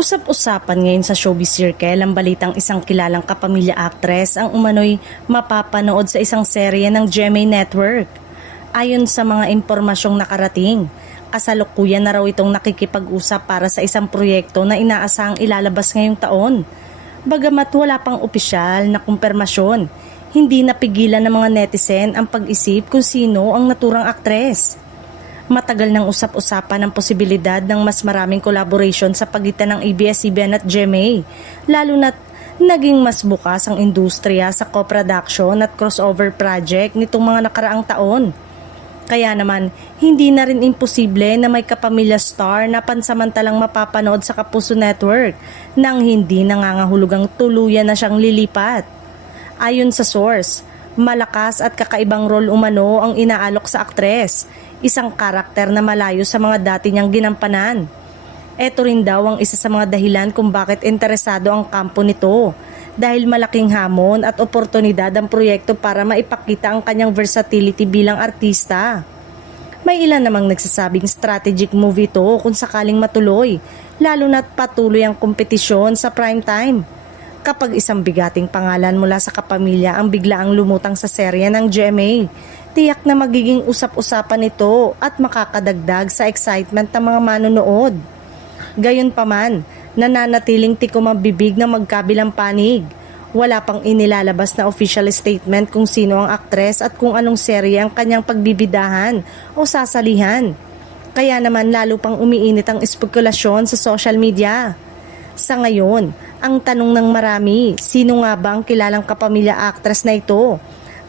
Usap-usapan ngayon sa showbiz circle ang balitang isang kilalang kapamilya actress ang umano'y mapapanood sa isang serye ng GMA Network. Ayon sa mga impormasyong nakarating, kasalukuyan na raw itong nakikipag-usap para sa isang proyekto na inaasahang ilalabas ngayong taon. Bagamat wala pang opisyal na kumpirmasyon, hindi napigilan ng mga netizen ang pag-isip kung sino ang naturang aktres. Matagal nang usap-usapan ang posibilidad ng mas maraming collaboration sa pagitan ng ABS-CBN at GMA, lalo na't naging mas bukas ang industriya sa co-production at crossover project nitong mga nakaraang taon. Kaya naman, hindi na rin imposible na may kapamilya star na pansamantalang mapapanood sa Kapuso Network nang hindi nangangahulugang tuluyan na siyang lilipat. Ayon sa source, malakas at kakaibang role umano ang inaalok sa aktres, isang karakter na malayo sa mga dati niyang ginampanan. Ito rin daw ang isa sa mga dahilan kung bakit interesado ang kampo nito, dahil malaking hamon at oportunidad ang proyekto para maipakita ang kanyang versatility bilang artista. May ilan namang nagsasabing strategic move ito kung sakaling matuloy, lalo na't patuloy ang kompetisyon sa prime time. Kapag isang bigating pangalan mula sa kapamilya ang biglaang lumutang sa serye ng GMA, tiyak na magiging usap-usapan ito at makakadagdag sa excitement ng mga manonood. Gayunpaman, nananatiling tikom ang bibig ng magkabilang panig. Wala pang inilalabas na official statement kung sino ang aktres at kung anong serye ang kanyang pagbibidahan o sasalihan. Kaya naman lalo pang umiinit ang espekulasyon sa social media. Sa ngayon, ang tanong ng marami, sino nga ba ang kilalang kapamilya actress na ito?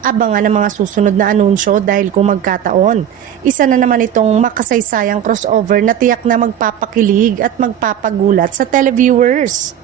Abangan ang mga susunod na anunsyo dahil kung magkataon, isa na naman itong makasaysayang crossover na tiyak na magpapakilig at magpapagulat sa televiewers.